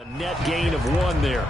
A net gain of 1 there.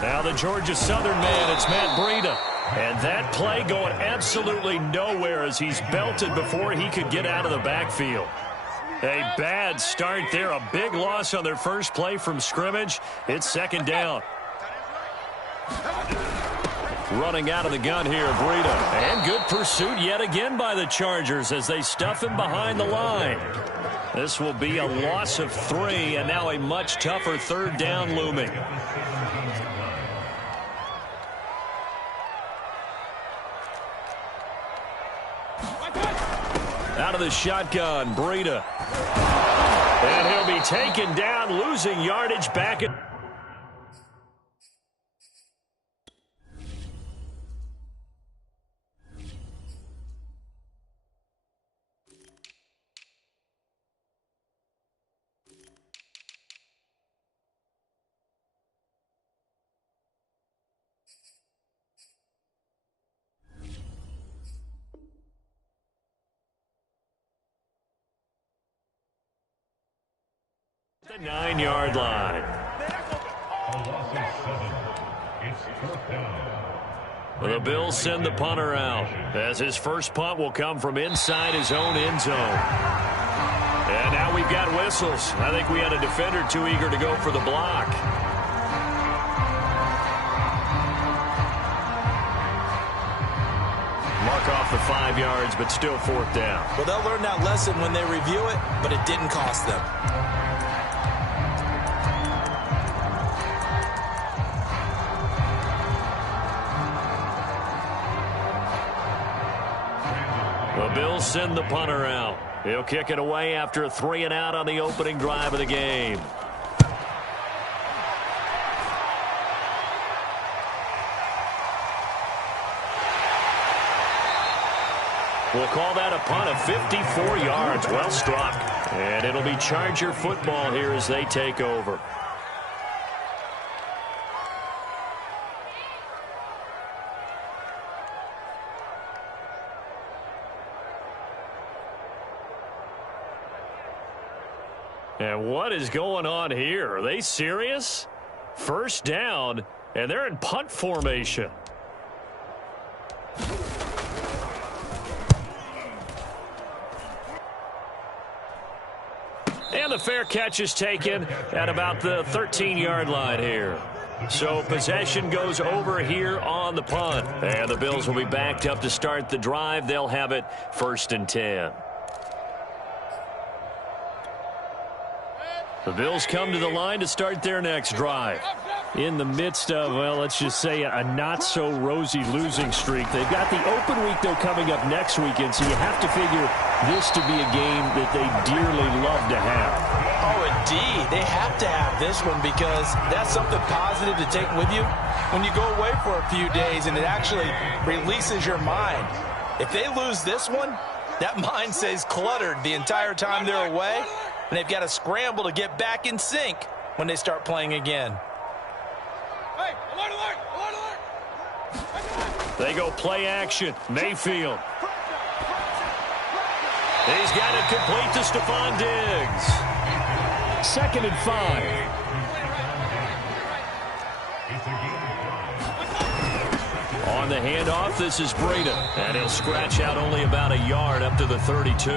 Now the Georgia Southern man, it's Matt Breida. And that play going absolutely nowhere as he's belted before he could get out of the backfield. A bad start there, a big loss on their first play from scrimmage. It's 2nd down. Running out of the gun here, Breida. And good pursuit yet again by the Chargers as they stuff him behind the line. This will be a loss of 3, and now a much tougher 3rd down looming. Out of the shotgun, Breida. And he'll be taken down, losing yardage back at... the 9-yard line. The Bills send the punter out as his first punt will come from inside his own end zone. And now we've got whistles. I think we had a defender too eager to go for the block. Mark off the 5 yards, but still 4th down. Well, they'll learn that lesson when they review it, but it didn't cost them. The Bills send the punter out. He'll kick it away after a 3 and out on the opening drive of the game. We'll call that a punt of 54 yards. Well struck. And it'll be Charger football here as they take over. And what is going on here? Are they serious? 1st down, and they're in punt formation. And the fair catch is taken at about the 13-yard line here. So possession goes over here on the punt. And the Bills will be backed up to start the drive. They'll have it 1st and 10. The Bills come to the line to start their next drive. In the midst of, well, let's just say a not-so-rosy losing streak. They've got the open week, though, coming up next weekend, so you have to figure this to be a game that they dearly love to have. Oh, indeed. They have to have this one because that's something positive to take with you when you go away for a few days, and it actually releases your mind. If they lose this one, that mind stays cluttered the entire time they're away, and they've got to scramble to get back in sync when they start playing again. They go play action. Mayfield. He's got it complete to Stephon Diggs. 2nd and 5. On the handoff, this is Breida. And he'll scratch out only about a yard up to the 32.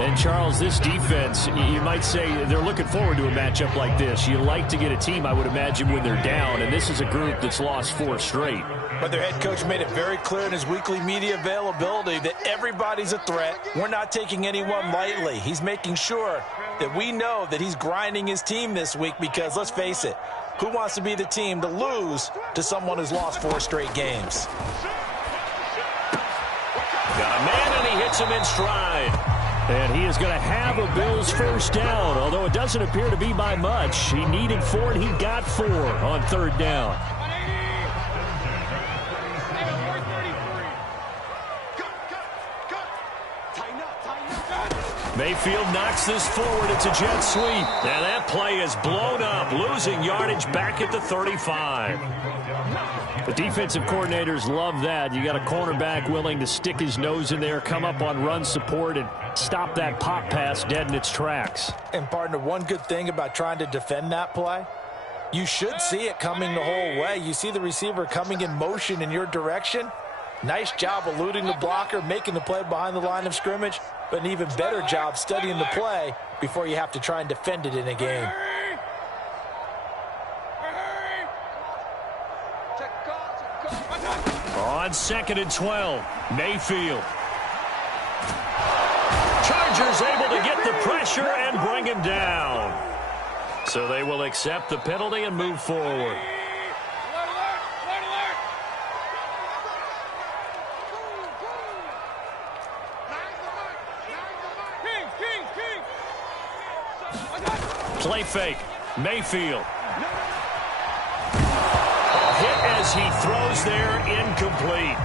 And, Charles, this defense, you might say they're looking forward to a matchup like this. You like to get a team, I would imagine, when they're down. And this is a group that's lost 4 straight. But their head coach made it very clear in his weekly media availability that everybody's a threat. We're not taking anyone lightly. He's making sure that we know that he's grinding his team this week because, let's face it, who wants to be the team to lose to someone who's lost 4 straight games? Got a man, and he hits him in stride. And he is going to have a Bills 1st down, although it doesn't appear to be by much. He needed 4, and he got 4 on 3rd down. Mayfield knocks this forward. It's a jet sweep. And that play is blown up, losing yardage back at the 35. The defensive coordinators love that. You got a cornerback willing to stick his nose in there, come up on run support, and stop that pop pass dead in its tracks. And, partner, one good thing about trying to defend that play, you should see it coming the whole way. You see the receiver coming in motion in your direction. Nice job eluding the blocker, making the play behind the line of scrimmage, but an even better job studying the play before you have to try and defend it in a game. On 2nd and 12, Mayfield. Chargers able to get the pressure and bring him down. So they will accept the penalty and move forward. Play fake. Mayfield. A hit as he throws there, incomplete.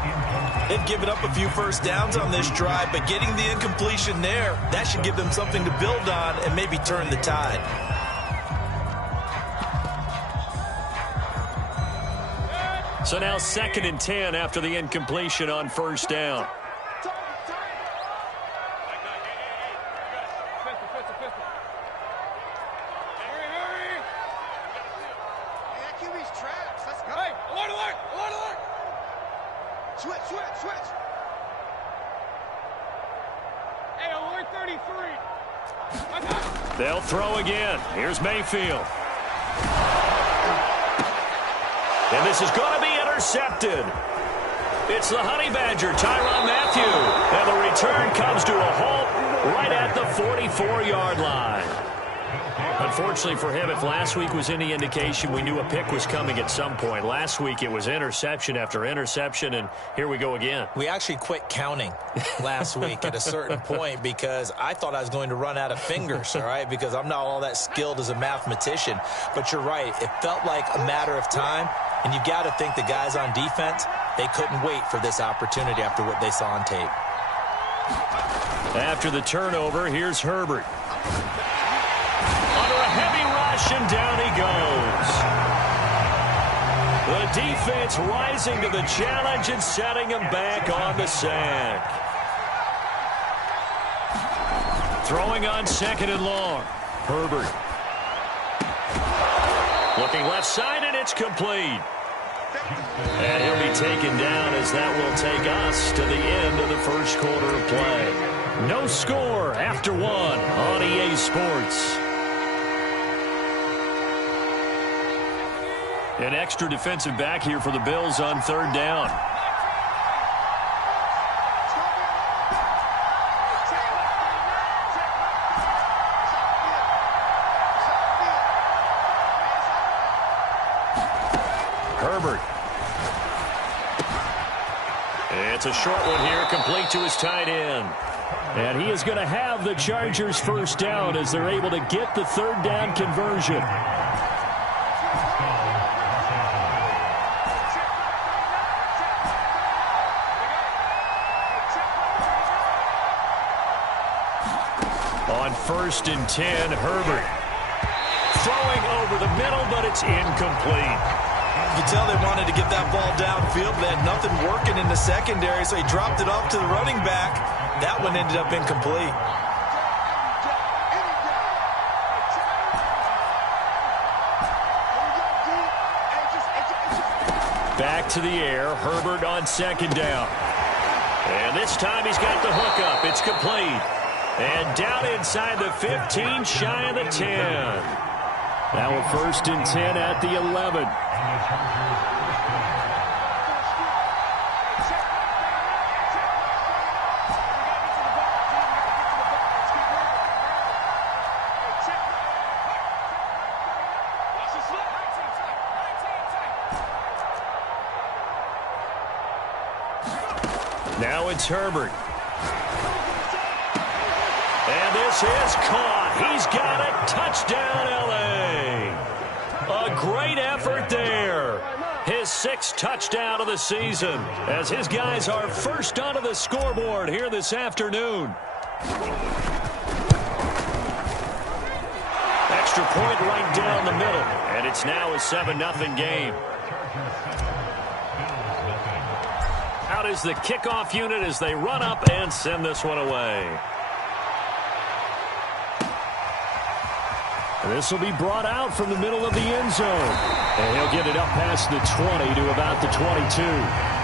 They've given up a few first downs on this drive, but getting the incompletion there, that should give them something to build on and maybe turn the tide. So now 2nd and 10 after the incompletion on first down. They'll throw again. Here's Mayfield. And this is going to be intercepted. It's the Honey Badger, Tyrann Mathieu. And the return comes to a halt right at the 44-yard line. Unfortunately for him, if last week was any indication, we knew a pick was coming at some point. Last week it was interception after interception, and here we go again. We actually quit counting last week at a certain point because I thought I was going to run out of fingers, all right, because I'm not all that skilled as a mathematician. But you're right. It felt like a matter of time, and you got to think the guys on defense, they couldn't wait for this opportunity after what they saw on tape. After the turnover, here's Herbert. Under a heavy rush, and down he goes. The defense rising to the challenge and setting him back on the sack. Throwing on 2nd and long. Herbert. Looking left side, and it's complete. And he'll be taken down as that will take us to the end of the first quarter of play. No score after one on EA Sports. An extra defensive back here for the Bills on 3rd down. Herbert. It's a short one here, complete to his tight end. And he is going to have the Chargers first down as they're able to get the 3rd down conversion. On 1st and 10, Herbert. Throwing over the middle, but it's incomplete. You could tell they wanted to get that ball downfield. They had nothing working in the secondary, so he dropped it off to the running back. That one ended up incomplete. Back to the air. Herbert on 2nd down. And this time he's got the hook up. It's complete. And down inside the 15, shy of the 10. Now a 1st and 10 at the 11. Now it's Herbert. And this is caught. He's got it. Touchdown, L.A. A great effort there. His 6th touchdown of the season as his guys are first onto the scoreboard here this afternoon. extra point right down the middle. And it's now a 7-0 game. Out is the kickoff unit as they run up and send this one away. This will be brought out from the middle of the end zone. And he'll get it up past the 20 to about the 22.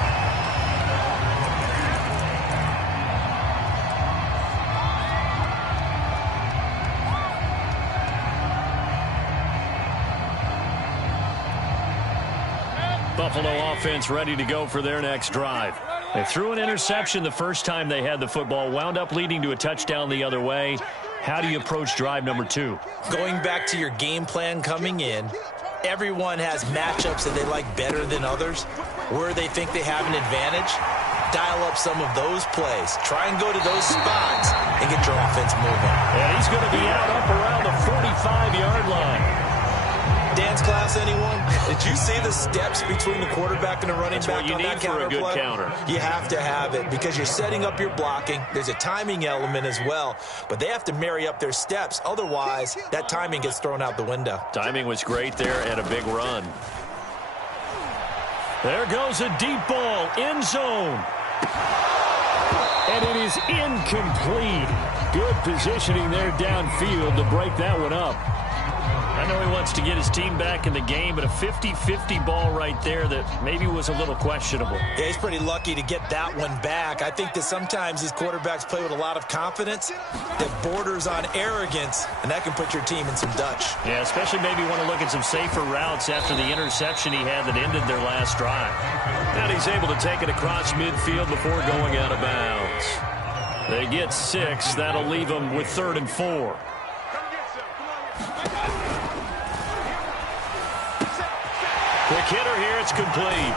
Buffalo offense ready to go for their next drive. They threw an interception the first time they had the football, wound up leading to a touchdown the other way. How do you approach drive number 2? Going back to your game plan coming in, everyone has matchups that they like better than others. Where they think they have an advantage, dial up some of those plays. Try and go to those spots and get your offense moving. And he's going to be out up around the 45-yard line. Dance class, anyone? Did you see the steps between the quarterback and the running back on that counter play? That's what you need for a good counter. You have to have it because you're setting up your blocking. There's a timing element as well, but they have to marry up their steps. Otherwise, that timing gets thrown out the window. Timing was great there and a big run. There goes a deep ball, end zone. And it is incomplete. Good positioning there downfield to break that one up. I know he wants to get his team back in the game, but a 50-50 ball right there that maybe was a little questionable. Yeah, he's pretty lucky to get that one back. I think that sometimes these quarterbacks play with a lot of confidence that borders on arrogance, and that can put your team in some Dutch. Yeah, especially maybe want to look at some safer routes after the interception he had that ended their last drive. And he's able to take it across midfield before going out of bounds. They get 6. That'll leave them with 3rd and 4. Quick hitter here, it's complete.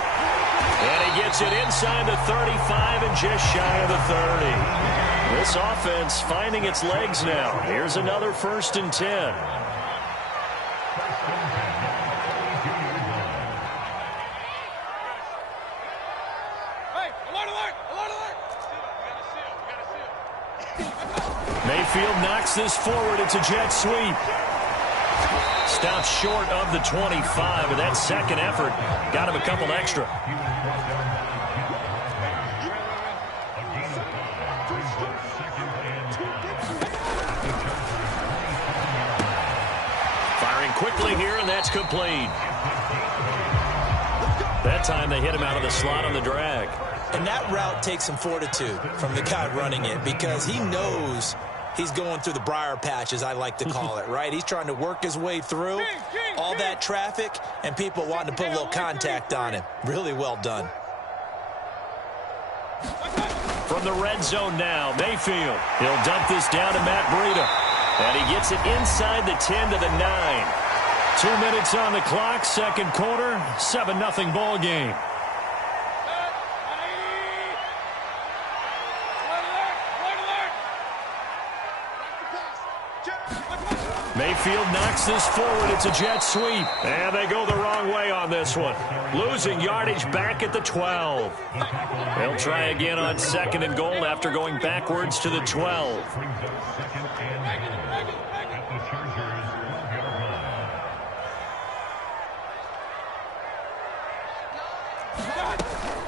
And he gets it inside the 35 and just shy of the 30. This offense finding its legs now. Here's another 1st and 10. Mayfield knocks this forward. It's a jet sweep. Stopped short of the 25, but that second effort got him a couple extra. Firing quickly here, and that's complete. That time they hit him out of the slot on the drag. And that route takes some fortitude from the guy running it because he knows he's going through the briar patch, as I like to call it, right? He's trying to work his way through all that traffic and people wanting to put a little contact on him. Really well done. From the red zone now, Mayfield. He'll dump this down to Matt Breida. And he gets it inside the 10 to the 9. 2 minutes on the clock, second quarter, 7-0 ball game. Mayfield knocks this forward. It's a jet sweep. And they go the wrong way on this one. Losing yardage back at the 12. They'll try again on 2nd and goal after going backwards to the 12.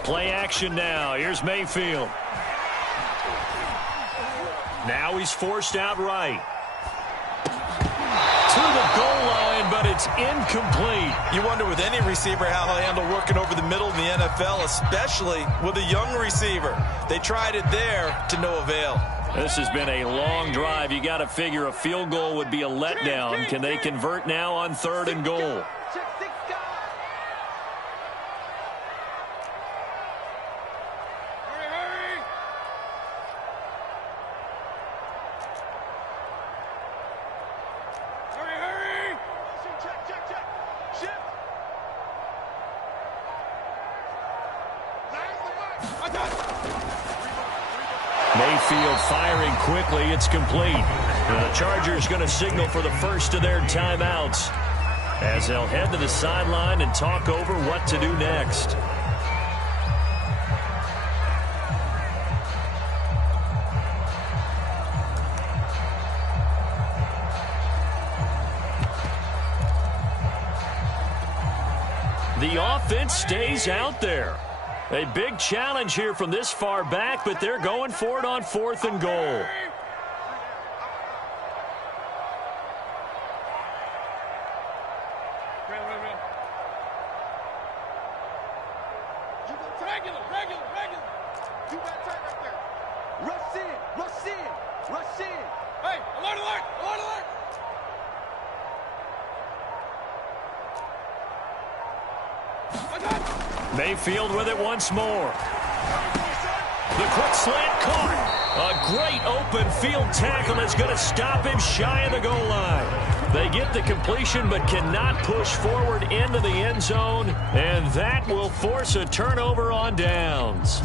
Play action now. Here's Mayfield. Now he's forced out right. To the goal line, but it's incomplete. You wonder with any receiver how he'll handle working over the middle in the NFL, especially with a young receiver. They tried it there to no avail. This has been a long drive. You got to figure a field goal would be a letdown. Can they convert now on 3rd and goal? Mayfield firing quickly. It's complete. The Chargers going to signal for the first of their timeouts as they'll head to the sideline and talk over what to do next. The offense stays out there. A big challenge here from this far back, but they're going for it on 4th and goal. Mayfield with it once more. The quick slant caught. A great open field tackle is going to stop him shy of the goal line. They get the completion but cannot push forward into the end zone, and that will force a turnover on downs.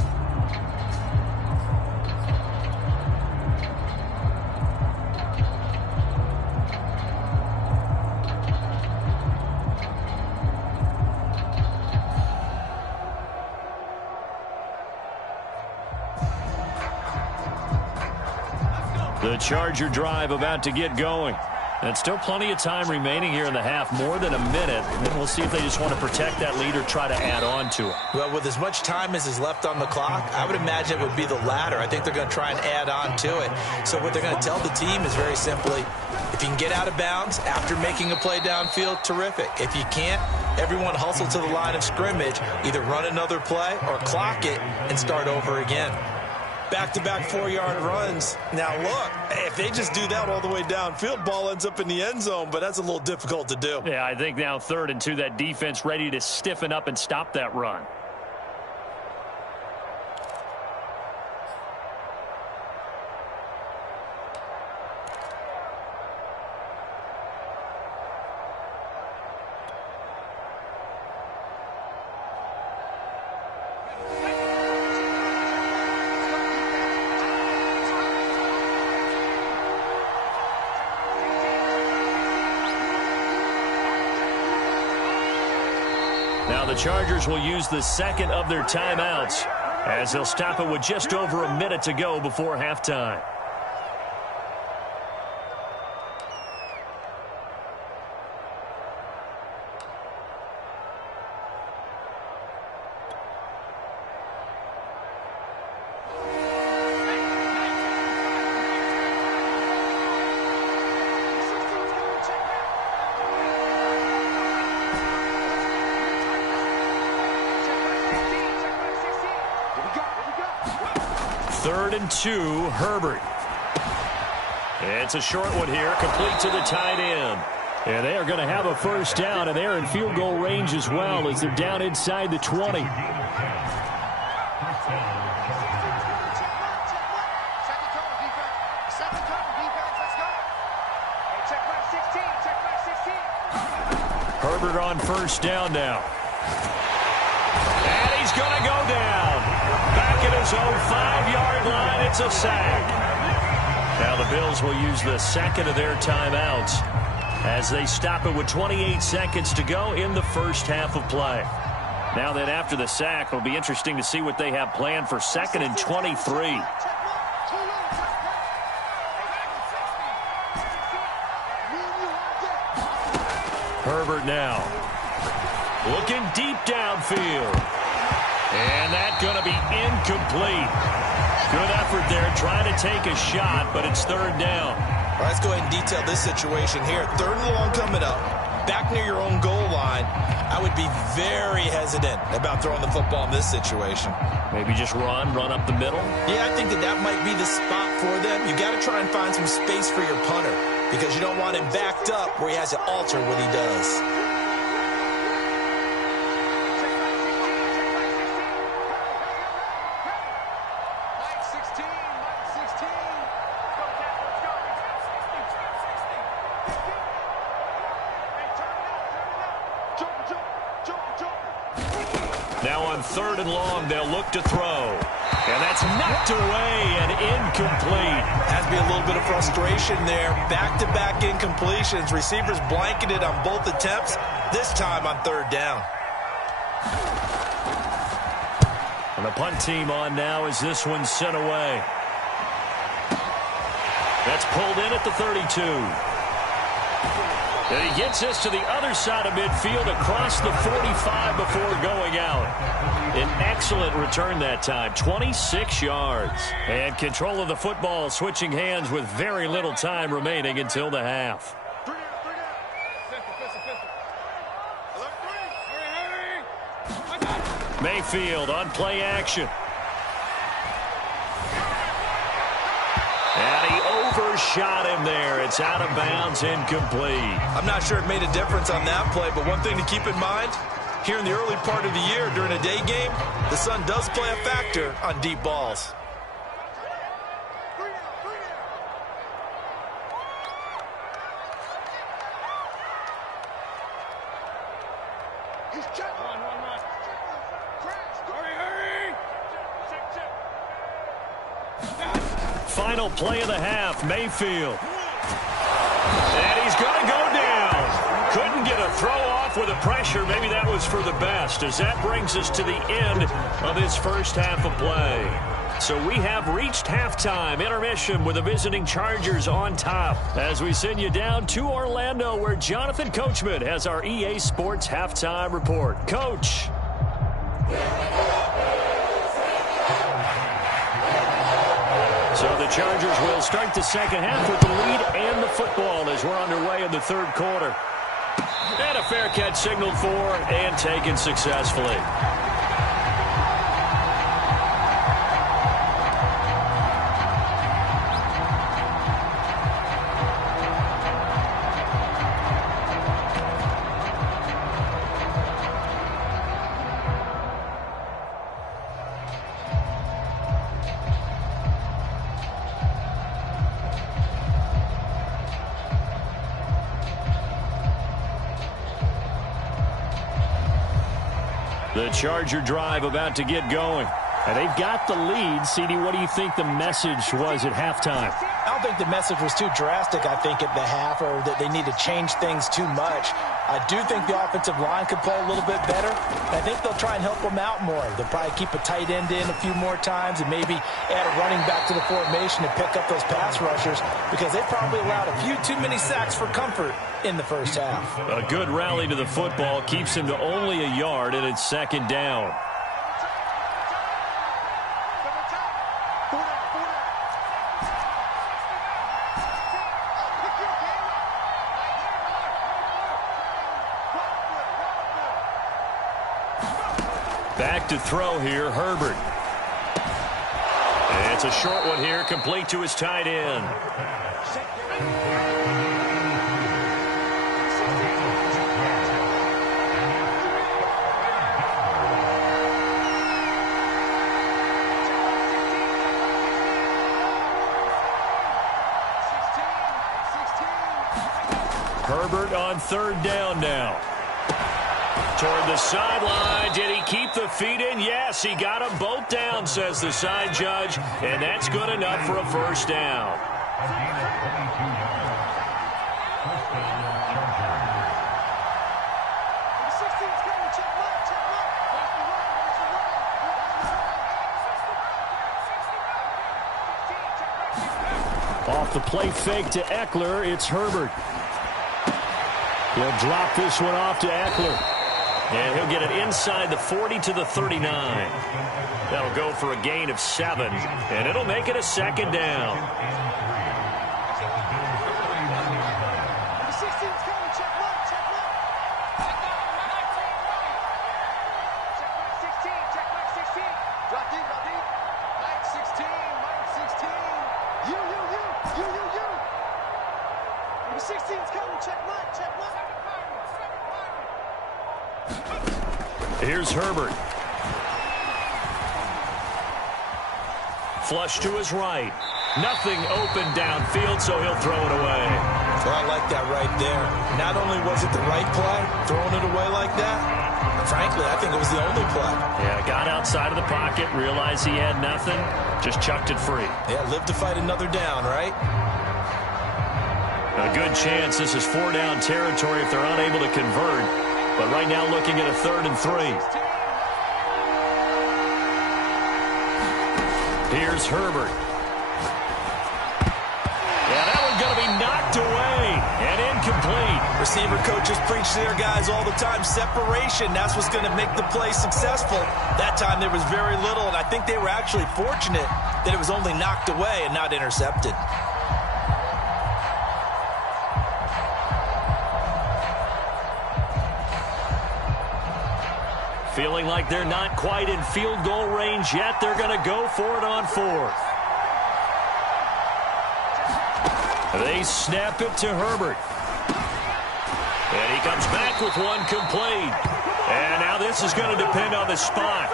The Charger drive about to get going. And still plenty of time remaining here in the half, more than a minute. And then we'll see if they just want to protect that lead or try to add on to it. Well, with as much time as is left on the clock, I would imagine it would be the latter. I think they're going to try and add on to it. So what they're going to tell the team is very simply, if you can get out of bounds after making a play downfield, terrific. If you can't, everyone hustle to the line of scrimmage, either run another play or clock it and start over again. Back-to-back 4-yard runs. Now, look, if they just do that all the way downfield, ball ends up in the end zone, but that's a little difficult to do. Yeah, I think now 3rd and 2, that defense ready to stiffen up and stop that run. Now the Chargers will use the second of their timeouts as they'll stop it with just over a minute to go before halftime. Third and 2, Herbert. It's a short one here, complete to the tight end. And they are going to have a first down, and they're in field goal range as well as they're down inside the 20. Herbert on first down now. And he's going to go down. Back at his own 5-yard line, it's a sack. Now the Bills will use the second of their timeouts as they stop it with 28 seconds to go in the first half of play. Now then, after the sack, it'll be interesting to see what they have planned for 2nd and 23. Herbert now looking deep downfield. And that's going to be incomplete. Good effort there trying to take a shot, but it's 3rd down. All right, let's go ahead and detail this situation here. 3rd and long coming up, back near your own goal line. I would be very hesitant about throwing the football in this situation. Maybe just run up the middle? Yeah, I think that might be the spot for them. You got to try and find some space for your punter because you don't want him backed up where he has to alter what he does. Now on 3rd and long, they'll look to throw. And that's knocked away and incomplete. Has to be a little bit of frustration there. Back-to-back incompletions. Receivers blanketed on both attempts, this time on 3rd down. And the punt team on now as this one's sent away. That's pulled in at the 32. And he gets this to the other side of midfield across the 45 before going out. An excellent return that time, 26 yards. And control of the football switching hands with very little time remaining until the half. Mayfield on play action. And he overshot him there. It's out of bounds, incomplete. I'm not sure it made a difference on that play, but one thing to keep in mind, here in the early part of the year during a day game, the sun does play a factor on deep balls. Final play of the half, Mayfield. And he's going to go down. Couldn't get a throw off with the pressure. Maybe that was for the best, as that brings us to the end of this first half of play. So we have reached halftime, intermission with the visiting Chargers on top, as we send you down to Orlando, where Jonathan Coachman has our EA Sports halftime report. Coach. So the Chargers will start the second half with the lead and the football as we're underway in the third quarter. And a fair catch signaled for and taken successfully. The Charger drive about to get going. And they've got the lead. CD, what do you think the message was at halftime? I don't think the message was too drastic, I think, at the half, or that they need to change things too much. I do think the offensive line could play a little bit better. I think they'll try and help them out more. They'll probably keep a tight end in a few more times and maybe add a running back to the formation to pick up those pass rushers, because they probably allowed a few too many sacks for comfort in the first half. A good rally to the football keeps him to only a yard, and it's second down. Back to throw here, Herbert. And it's a short one here, complete to his tight end. Herbert on third down now. Toward the sideline. Did he keep the feet in? Yes, he got them both down, says the side judge, and that's good enough for a first down. Off the play fake to Eckler, it's Herbert. He'll drop this one off to Eckler. And he'll get it inside the 40 to the 39. That'll go for a gain of 7. And it'll make it a second down. Here's Herbert. Flush to his right. Nothing open downfield, so he'll throw it away. Well, I like that right there. Not only was it the right play, throwing it away like that, frankly, I think it was the only play. Yeah, got outside of the pocket, realized he had nothing, just chucked it free. Yeah, live to fight another down, right? A good chance this is 4-down territory if they're unable to convert. But right now looking at a 3rd and 3. Here's Herbert. Yeah, that one's going to be knocked away and incomplete. Receiver coaches preach to their guys all the time. Separation, that's what's going to make the play successful. That time there was very little, and I think they were actually fortunate that it was only knocked away and not intercepted. Feeling like they're not quite in field goal range yet. They're going to go for it on fourth. They snap it to Herbert. And he comes back with one complete. And now this is going to depend on the spot.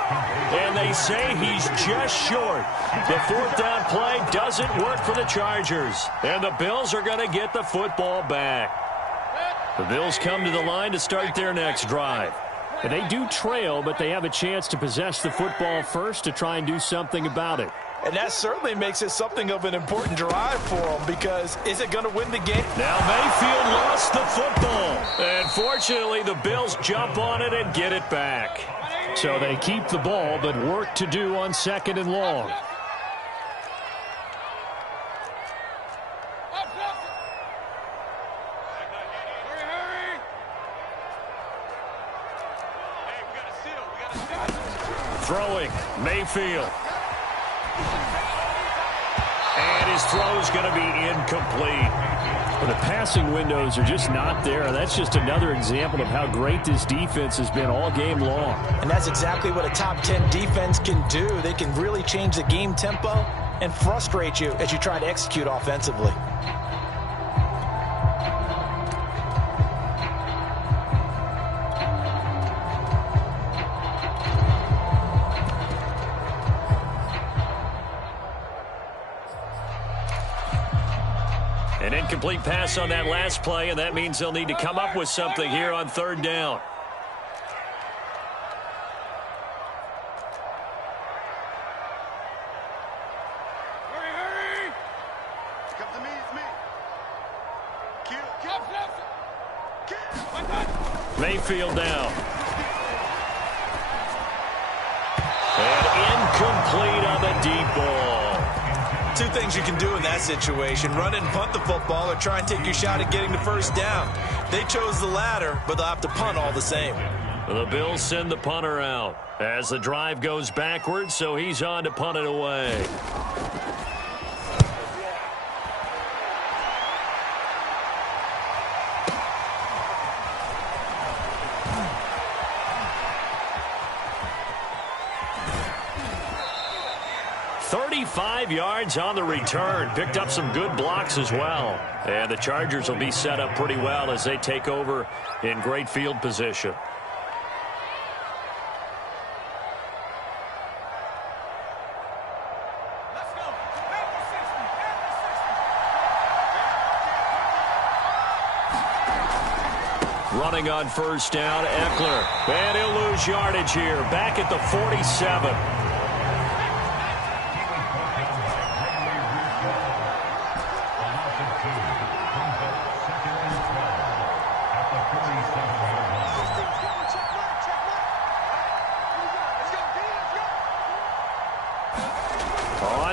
And they say he's just short. The fourth down play doesn't work for the Chargers. And the Bills are going to get the football back. The Bills come to the line to start their next drive. And they do trail, but they have a chance to possess the football first to try and do something about it. And that certainly makes it something of an important drive for them, because is it going to win the game? Now Mayfield lost the football. And fortunately, the Bills jump on it and get it back. So they keep the ball, but work to do on second and long. Throwing, Mayfield. And his throw is going to be incomplete. Well, the passing windows are just not there. That's just another example of how great this defense has been all game long. And that's exactly what a top 10 defense can do. They can really change the game tempo and frustrate you as you try to execute offensively. An incomplete pass on that last play, and that means they'll need to come up with something here on third down. Hurry! Come to me, it's me. Kill. Mayfield down. And incomplete on the deep ball. Two things you can do in that situation: run and punt the football, or try and take your shot at getting the first down. They chose the latter, but they'll have to punt all the same. The Bills send the punter out as the drive goes backwards, so he's on to punt it away. Yards on the return. Picked up some good blocks as well. And the Chargers will be set up pretty well as they take over in great field position. Running on first down, Eckler. And he'll lose yardage here. Back at the 47.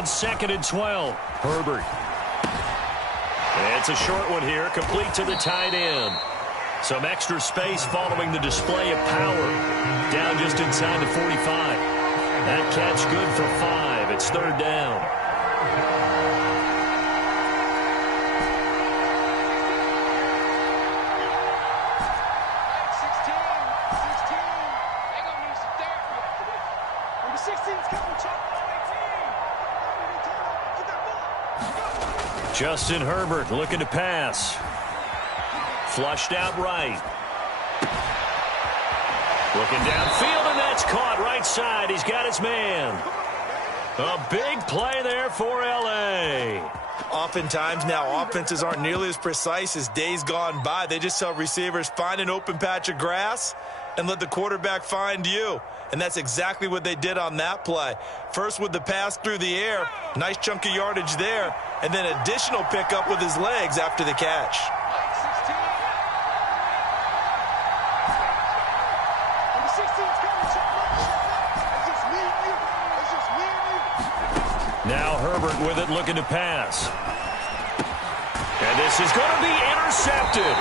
Second and 12. Herbert. And it's a short one here, complete to the tight end. Some extra space following the display of power. Down just inside the 45. That catch good for 5. It's third down. Justin Herbert looking to pass. Flushed out right. Looking downfield, and that's caught right side. He's got his man. A big play there for L.A. Oftentimes now, offenses aren't nearly as precise as days gone by. They just tell receivers, find an open patch of grass and let the quarterback find you. And that's exactly what they did on that play. First with the pass through the air, nice chunk of yardage there, and then additional pickup with his legs after the catch. Now Herbert with it, looking to pass. And this is going to be intercepted.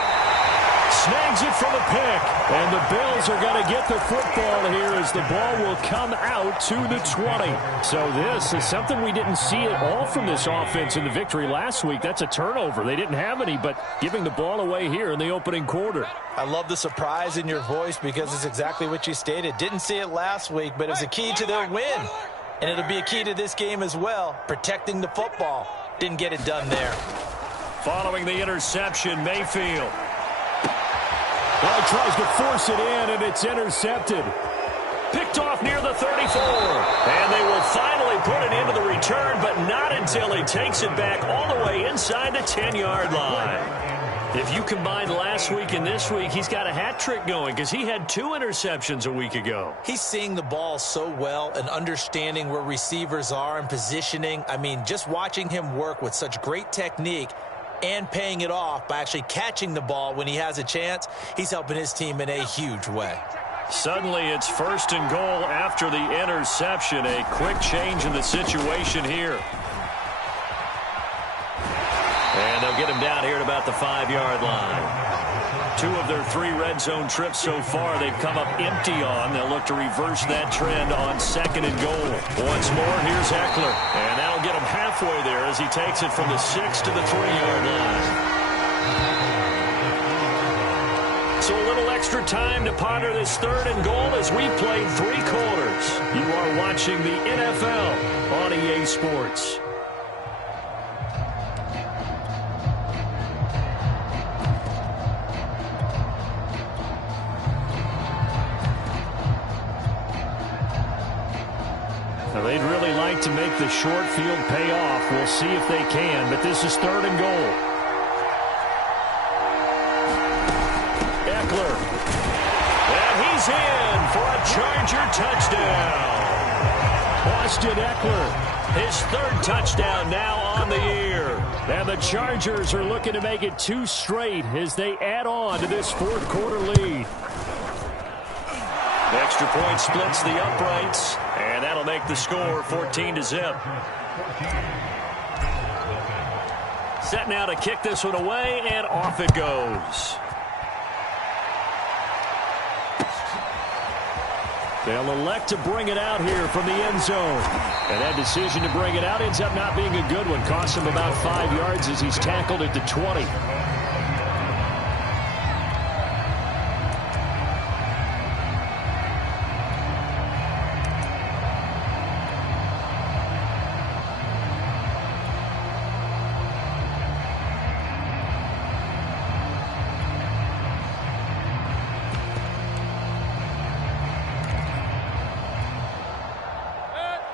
Snags it for the pick. And the Bills are going to get the football here as the ball will come out to the 20. So this is something we didn't see at all from this offense in the victory last week. That's a turnover. They didn't have any, but giving the ball away here in the opening quarter. I love the surprise in your voice because it's exactly what you stated. Didn't see it last week, but it was a key to their win. And it'll be a key to this game as well, protecting the football. Didn't get it done there. Following the interception, Mayfield. Well, he tries to force it in, and it's intercepted. Picked off near the 34. And they will finally put it into the return, but not until he takes it back all the way inside the 10-yard line. If you combine last week and this week, he's got a hat trick going because he had 2 interceptions a week ago. He's seeing the ball so well and understanding where receivers are and positioning. I mean, just watching him work with such great technique and paying it off by actually catching the ball when he has a chance, he's helping his team in a huge way. Suddenly it's 1st and goal after the interception. A quick change in the situation here. And they'll get him down here at about the 5-yard line. 2 of their 3 red zone trips so far they've come up empty on. They'll look to reverse that trend on 2nd and goal. Once more, here's Eckler. And that'll get him halfway there as he takes it from the 6 to the 3-yard line. So a little extra time to ponder this 3rd and goal as we played 3 quarters. You are watching the NFL on EA Sports. Now, they'd really like to make the short field pay off. We'll see if they can, but this is 3rd and goal. Eckler. And he's in for a Charger touchdown. Austin Eckler, his 3rd touchdown now on the year. And the Chargers are looking to make it 2 straight as they add on to this 4th quarter lead. The extra point splits the uprights, and that'll make the score 14-0. Set now to kick this one away, and off it goes. They'll elect to bring it out here from the end zone. And that decision to bring it out ends up not being a good one. Costs him about 5 yards as he's tackled at the 20.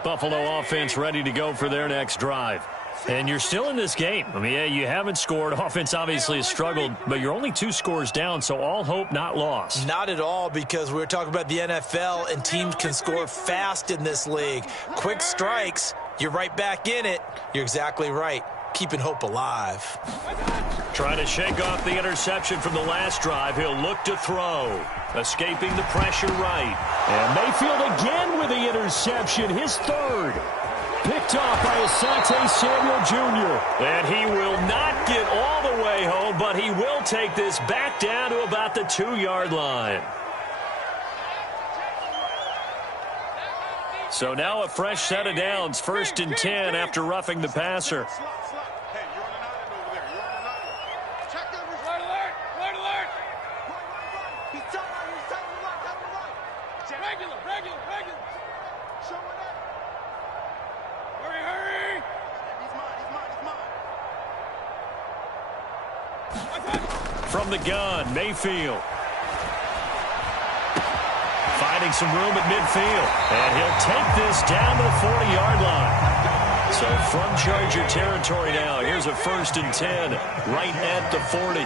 Buffalo offense ready to go for their next drive. And you're still in this game. I mean, yeah, you haven't scored. Offense obviously has struggled, but you're only 2 scores down, so all hope not lost. Not at all, because we were talking about the NFL, and teams can score fast in this league. Quick strikes, you're right back in it. You're exactly right. Keeping hope alive. Trying to shake off the interception from the last drive. He'll look to throw. Escaping the pressure right. And Mayfield again with the interception, his 3rd. Picked off by Asante Samuel Jr. And he will not get all the way home, but he will take this back down to about the 2-yard line. So now a fresh set of downs, 1st and 10 after roughing the passer. From the gun, Mayfield. Finding some room at midfield. And he'll take this down to the 40-yard line. So from Charger territory now, here's a 1st and 10 right at the 40.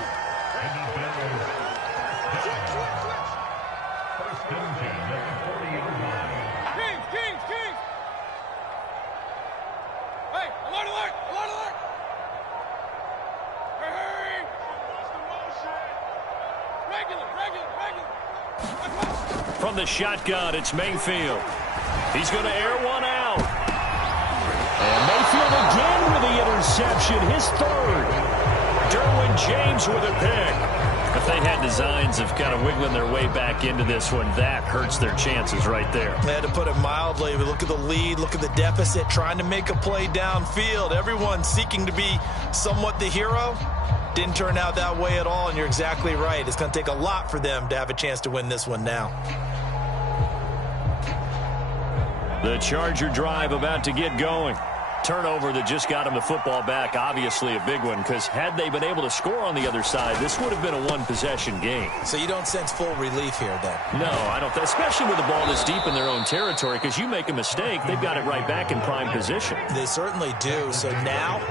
From the shotgun, it's Mayfield. He's going to air one out. And Mayfield again with the interception, his 3rd. Derwin James with a pick. If they had designs of kind of wiggling their way back into this one, that hurts their chances right there. They had to put it mildly. Look at the lead, look at the deficit, trying to make a play downfield. Everyone seeking to be somewhat the hero. Didn't turn out that way at all, and you're exactly right. It's going to take a lot for them to have a chance to win this one now. The Charger drive about to get going. Turnover that just got him the football back, obviously a big one, because had they been able to score on the other side, this would have been a one-possession game. So you don't sense full relief here, then? No, I don't, especially with the ball this deep in their own territory, because you make a mistake, they've got it right back in prime position. They certainly do. So now,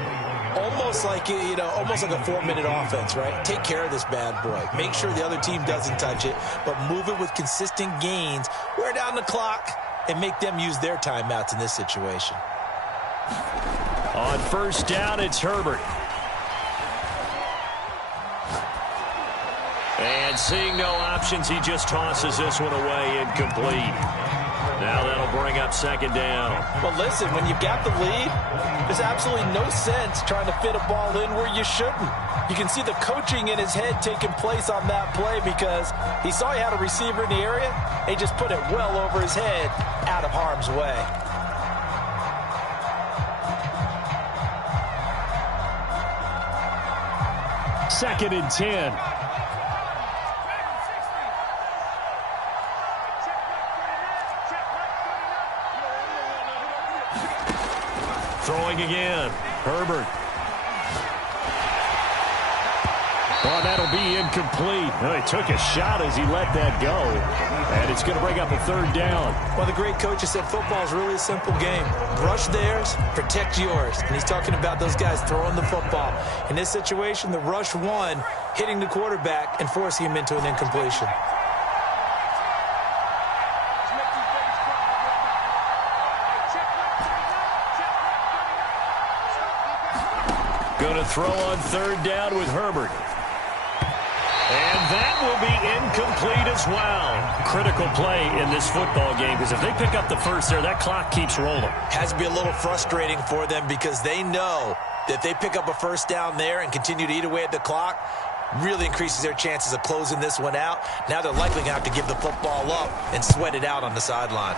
almost like, almost like a 4-minute offense, right? Take care of this bad boy. Make sure the other team doesn't touch it, but move it with consistent gains, wear down the clock, and make them use their timeouts in this situation. On first down, it's Herbert. And seeing no options, he just tosses this one away, incomplete. Now that'll bring up second down. Well, listen, when you've got the lead, there's absolutely no sense trying to fit a ball in where you shouldn't. You can see the coaching in his head taking place on that play because he saw he had a receiver in the area, and he just put it well over his head out of harm's way. Second and 10. Throwing again. Herbert. Oh, that'll be incomplete. Well, he took a shot as he let that go. And it's going to bring up a third down. Well, the great coach has said football is really a simple game. Rush theirs, protect yours. And he's talking about those guys throwing the football. In this situation, the rush won, hitting the quarterback and forcing him into an incompletion. Going to throw on third down with Herbert. And that will be incomplete as well. Critical play in this football game because if they pick up the first there, that clock keeps rolling. Has to be a little frustrating for them because they know that they pick up a first down there and continue to eat away at the clock, really increases their chances of closing this one out. Now they're likely going to have to give the football up and sweat it out on the sideline.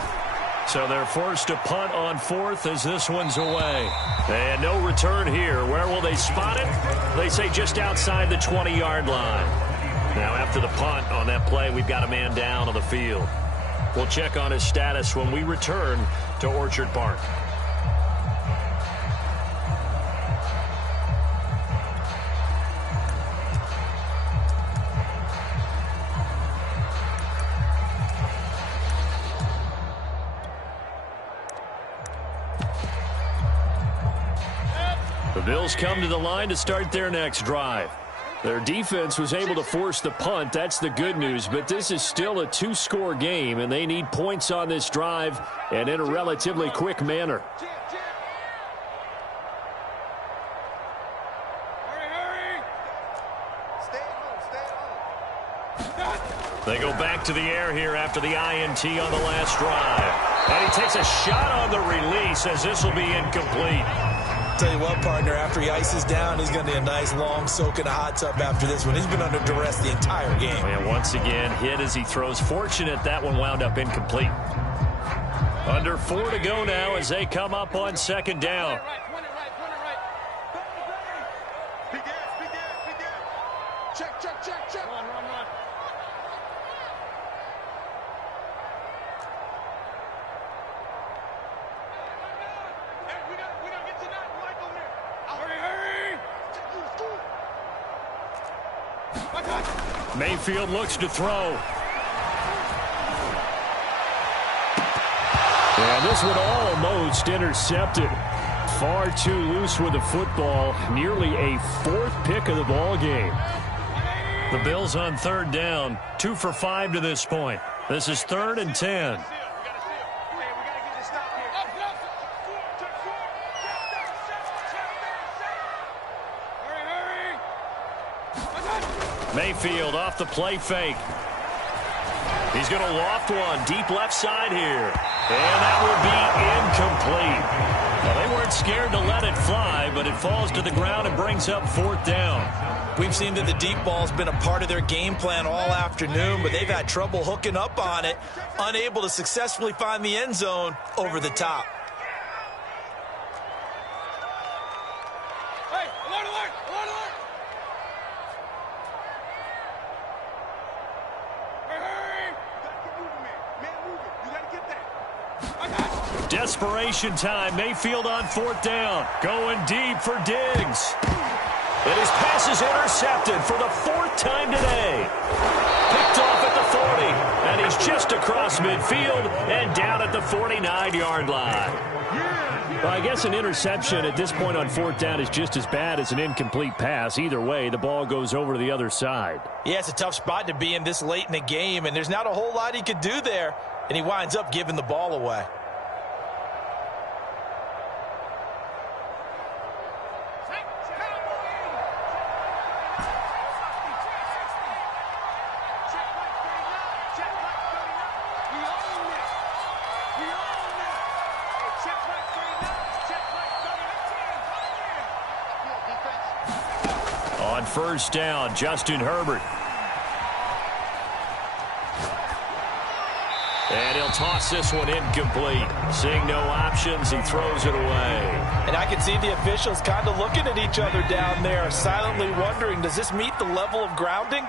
So they're forced to punt on fourth as this one's away. And no return here. Where will they spot it? They say just outside the 20-yard line. Now after the punt on that play, we've got a man down on the field. We'll check on his status when we return to Orchard Park. The Bills come to the line to start their next drive. Their defense was able to force the punt. That's the good news. But this is still a two-score game, and they need points on this drive and in a relatively quick manner. They go back to the air here after the INT on the last drive. And he takes a shot on the release as this will be incomplete. Tell you what, partner, after he ices down, he's going to need a nice long soak in a hot tub after this one. He's been under duress the entire game. And once again, hit as he throws. Fortunate that one wound up incomplete. Under 4 to go now as they come up on second down. Check. Run. Mayfield looks to throw. And this one almost intercepted. Far too loose with the football. Nearly a fourth pick of the ball game. The Bills on third down. 2 for 5 to this point. This is 3rd and 10. Mayfield off the play fake. He's going to loft one deep left side here. And that will be incomplete. Well, they weren't scared to let it fly, but it falls to the ground and brings up 4th down. We've seen that the deep ball's been a part of their game plan all afternoon, but they've had trouble hooking up on it, unable to successfully find the end zone over the top. Hey, alert, alert, alert, alert! Hey! You gotta get moving, man. Man, moving. You gotta get that. I got it. Desperation time. Mayfield on 4th down. Going deep for Diggs. And his pass is intercepted for the 4th time today. Picked off at the 40. And he's just across midfield and down at the 49-yard line. Well, I guess an interception at this point on 4th down is just as bad as an incomplete pass. Either way, the ball goes over to the other side. Yeah, it's a tough spot to be in this late in the game, and there's not a whole lot he could do there. And he winds up giving the ball away. On 1st down, Justin Herbert. And he'll toss this one incomplete. Seeing no options, he throws it away. And I can see the officials kind of looking at each other down there, silently wondering, does this meet the level of grounding?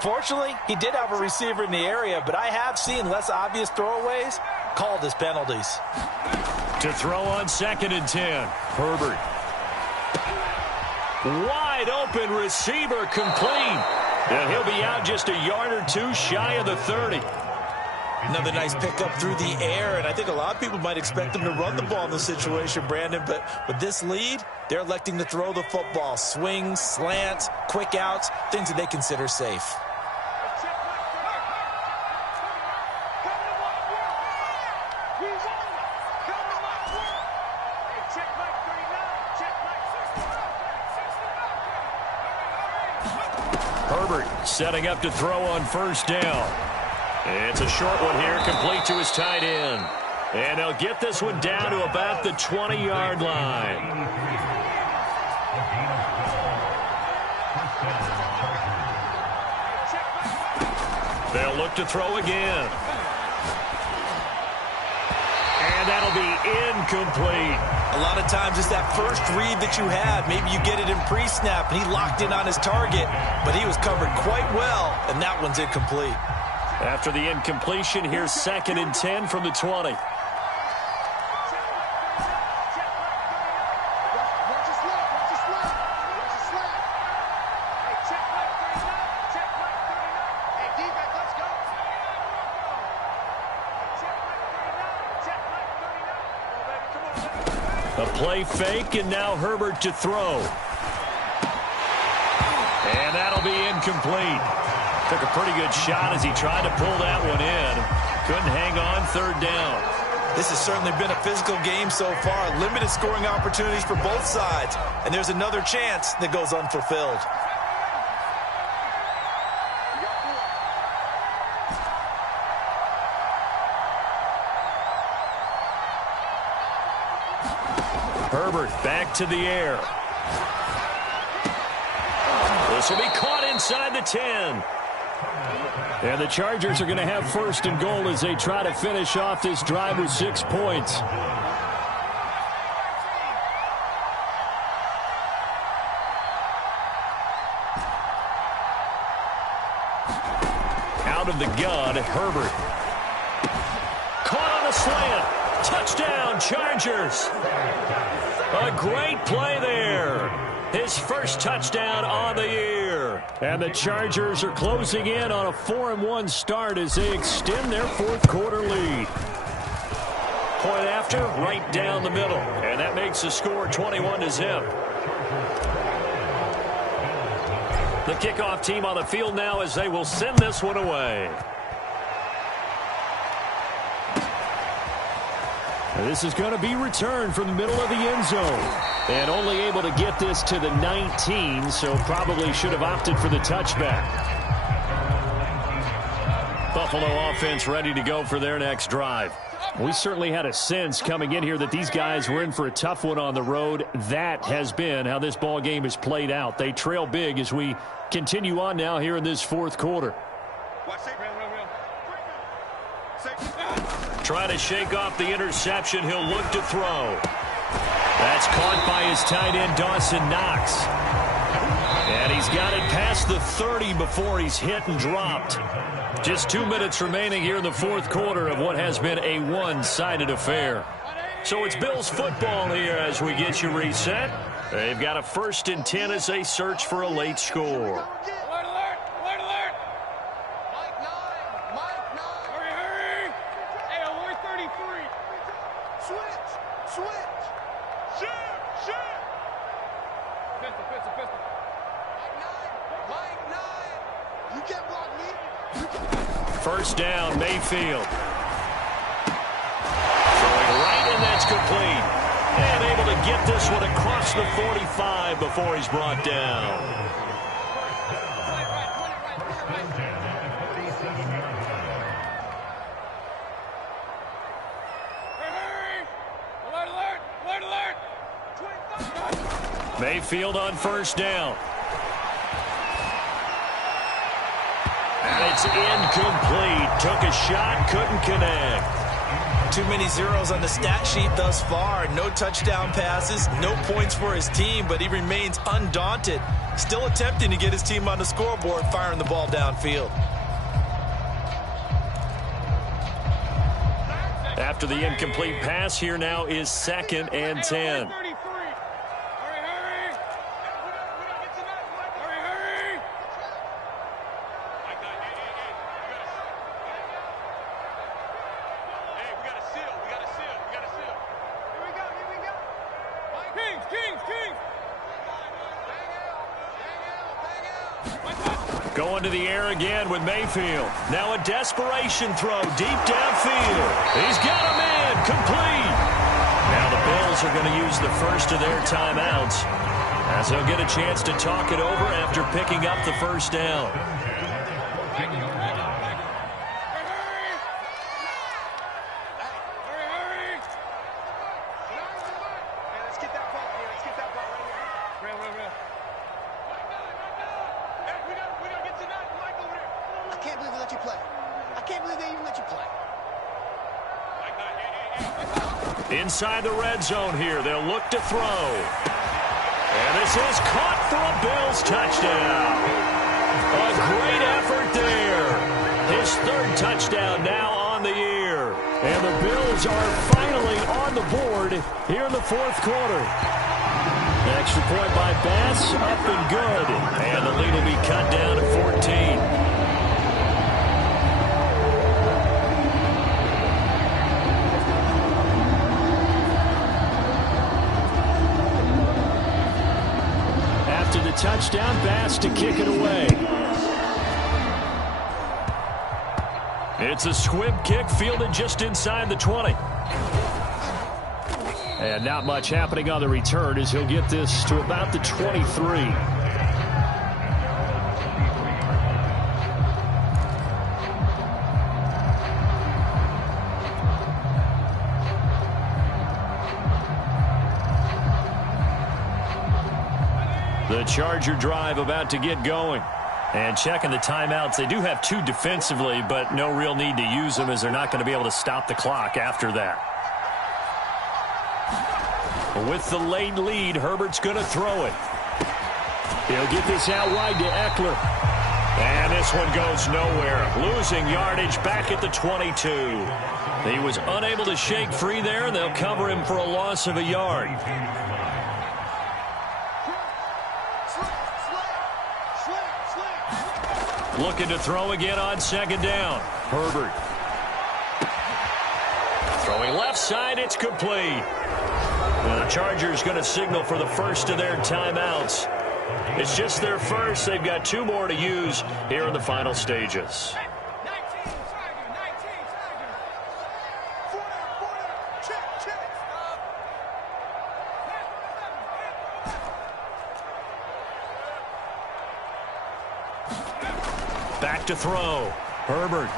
Fortunately, he did have a receiver in the area, but I have seen less obvious throwaways called as penalties. To throw on 2nd and 10, Herbert. Wide open receiver complete. And he'll be out just a yard or two shy of the 30. Another nice pickup through the air, and I think a lot of people might expect them to run the ball in this situation, Brandon, but with this lead, they're electing to throw the football. Swings, slants, quick outs, things that they consider safe. Herbert setting up to throw on 1st down. It's a short one here, complete to his tight end. And they'll get this one down to about the 20-yard line. They'll look to throw again. And that'll be incomplete. A lot of times it's that first read that you had. Maybe you get it in pre-snap, and he locked in on his target, but he was covered quite well, and that one's incomplete. After the incompletion, here's 2nd and 10 from the 20. A play fake, and now Herbert to throw. And that'll be incomplete. Took a pretty good shot as he tried to pull that one in. Couldn't hang on 3rd down. This has certainly been a physical game so far. Limited scoring opportunities for both sides. And there's another chance that goes unfulfilled. Herbert back to the air. This will be caught inside the 10. And the Chargers are going to have 1st and goal as they try to finish off this drive with 6 points. Out of the gun, Herbert. Caught on a slant. Touchdown, Chargers. A great play there. His first touchdown on the year. And the Chargers are closing in on a 4-1 start as they extend their 4th quarter lead. Point after, right down the middle. And that makes the score 21-0. The kickoff team on the field now as they will send this one away. This is going to be returned from the middle of the end zone. And only able to get this to the 19, so probably should have opted for the touchback. Buffalo offense ready to go for their next drive. We certainly had a sense coming in here that these guys were in for a tough one on the road. That has been how this ball game has played out. They trail big as we continue on now here in this fourth quarter. Trying to shake off the interception. He'll look to throw. That's caught by his tight end, Dawson Knox. And he's got it past the 30 before he's hit and dropped. Just 2 minutes remaining here in the fourth quarter of what has been a one-sided affair. So it's Bills football here as we get you reset. They've got a 1st and 10 as they search for a late score. First down, Mayfield. Throwing right, and that's complete. And able to get this one across the 45 before he's brought down. Mayfield on first down. And it's incomplete. Took a shot, couldn't connect. Too many zeros on the stat sheet thus far. No touchdown passes, no points for his team, but he remains undaunted. Still attempting to get his team on the scoreboard, firing the ball downfield. After the incomplete pass, here now is 2nd and 10. Going to the air again with Mayfield. Now a desperation throw deep downfield. He's got a man complete. Now the Bills are going to use the first of their timeouts as they'll get a chance to talk it over after picking up the first down. Inside the red zone here, they'll look to throw. And this is caught for a Bills touchdown. A great effort there. His 3rd touchdown now on the year. And the Bills are finally on the board here in the fourth quarter. Extra point by Bass, up and good. And the lead will be cut down to 14. Touchdown, Bass to kick it away. It's a squib kick fielded just inside the 20. And not much happening on the return as he'll get this to about the 23. The Charger drive about to get going. And checking the timeouts. They do have 2 defensively, but no real need to use them as they're not going to be able to stop the clock after that. With the late lead, Herbert's going to throw it. He'll get this out wide to Eckler. And this one goes nowhere. Losing yardage back at the 22. He was unable to shake free there, and they'll cover him for a loss of a yard. Looking to throw again on 2nd down. Herbert. Throwing left side, it's complete. The Chargers going to signal for the first of their timeouts. It's just their first. They've got 2 more to use here in the final stages. Back to throw. Herbert.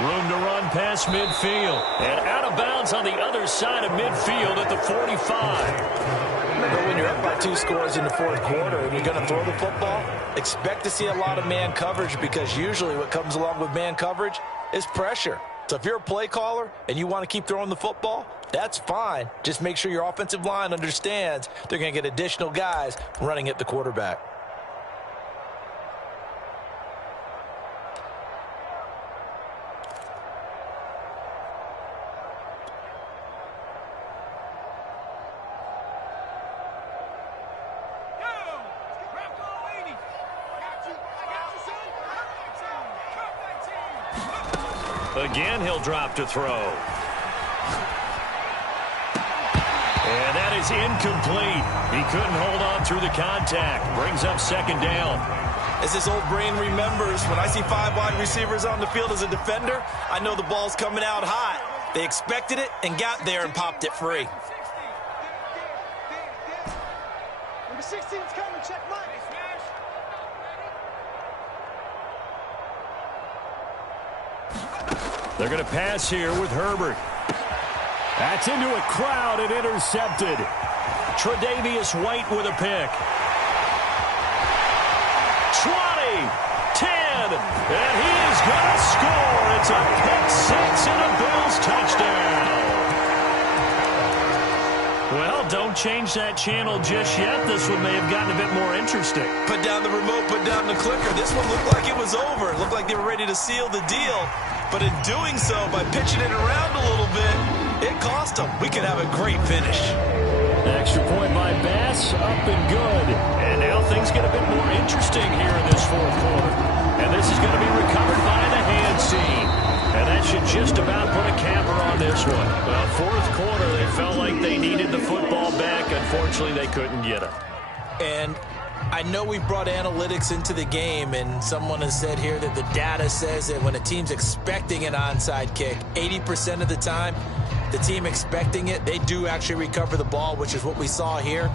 Room to run past midfield. And out of bounds on the other side of midfield at the 45. Remember, when you're up by 2 scores in the fourth quarter and you're going to throw the football, expect to see a lot of man coverage, because usually what comes along with man coverage is pressure. So if you're a play caller and you want to keep throwing the football, that's fine. Just make sure your offensive line understands they're going to get additional guys running at the quarterback. Again, he'll drop to throw. And that is incomplete. He couldn't hold on through the contact. Brings up second down. As his old brain remembers, when I see 5 wide receivers on the field as a defender, I know the ball's coming out hot. They expected it and got there and popped it free. Number 16's coming, check mine. They're going to pass here with Herbert. That's into a crowd and intercepted. Tre'Davious White with a pick. 20, 10, and he is going to score. It's a pick 6 and a Bills touchdown. Well, don't change that channel just yet. This one may have gotten a bit more interesting. Put down the remote, put down the clicker. This one looked like it was over. It looked like they were ready to seal the deal. But in doing so, by pitching it around a little bit, it cost them. We could have a great finish. Extra point by Bass, up and good. And now things get a bit more interesting here in this fourth quarter. And this is going to be recovered by the hand scene. And that should just about put a capper on this one. Well, fourth quarter, they felt like they needed the football back. Unfortunately, they couldn't get it. And I know we brought analytics into the game, and someone has said here that the data says that when a team's expecting an onside kick, 80% of the time, the team expecting it, they do actually recover the ball, which is what we saw here.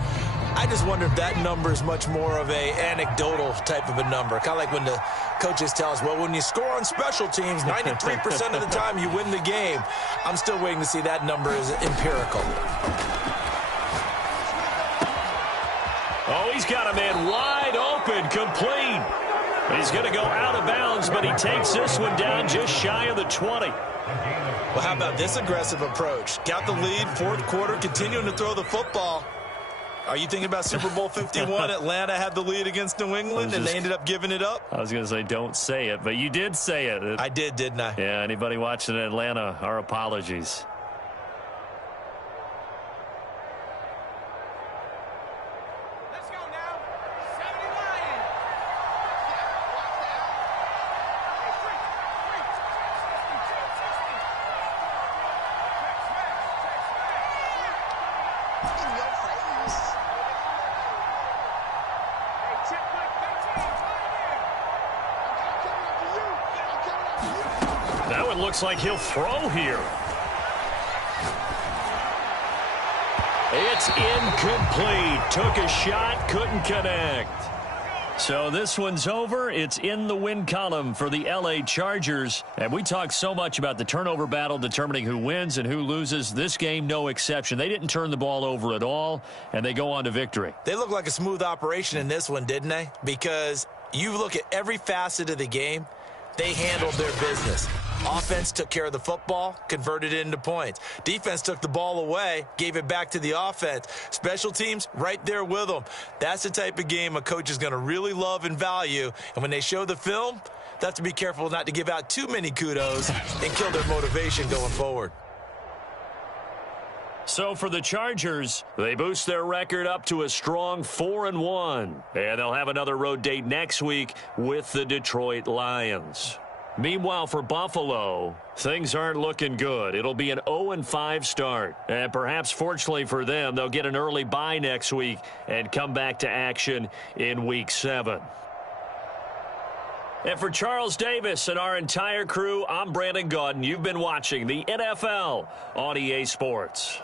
I just wonder if that number is much more of a anecdotal type of a number. Kind of like when the coaches tell us, well, when you score on special teams, 93% of the time you win the game. I'm still waiting to see that number is empirical. Oh, he's got a man wide open, complete. He's going to go out of bounds, but he takes this one down just shy of the 20. Well, how about this aggressive approach? Got the lead, fourth quarter, continuing to throw the football. Are you thinking about Super Bowl 51? Atlanta had the lead against New England, and they ended up giving it up? I was going to say, don't say it, but you did say it. I did, didn't I? Yeah, anybody watching Atlanta, our apologies. Now it looks like he'll throw here. It's incomplete. Took a shot, couldn't connect. So this one's over. It's in the win column for the LA Chargers. And we talk so much about the turnover battle determining who wins and who loses. This game, no exception. They didn't turn the ball over at all, and they go on to victory. They look like a smooth operation in this one, didn't they? Because you look at every facet of the game, they handled their business. Offense took care of the football, converted it into points. Defense took the ball away, gave it back to the offense. Special teams, right there with them. That's the type of game a coach is going to really love and value. And when they show the film, they have to be careful not to give out too many kudos and kill their motivation going forward. So for the Chargers, they boost their record up to a strong 4-1. And they'll have another road date next week with the Detroit Lions. Meanwhile, for Buffalo, things aren't looking good. It'll be an 0-5 start. And perhaps fortunately for them, they'll get an early bye next week and come back to action in Week 7. And for Charles Davis and our entire crew, I'm Brandon Gaudin. You've been watching the NFL on EA Sports.